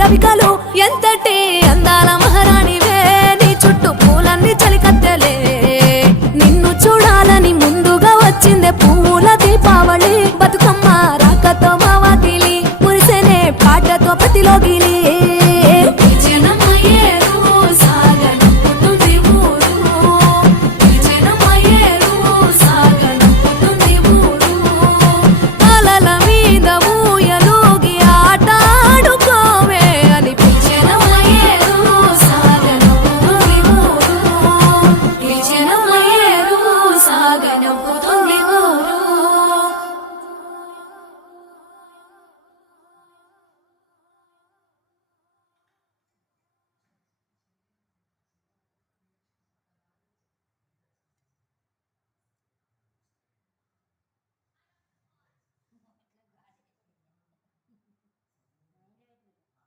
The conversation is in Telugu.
రవికలు ఎంతటి అందాల మహారాణివే నీ చుట్టూ పూలన్నీ చలికత్తెలే నిన్ను చూడాలని ముందుగా వచ్చిందే పూల దీపావళి బతుకమ్మ రాకతో మా వాకిలి మురిసెనే పాటతో ప్రతిలోగిలి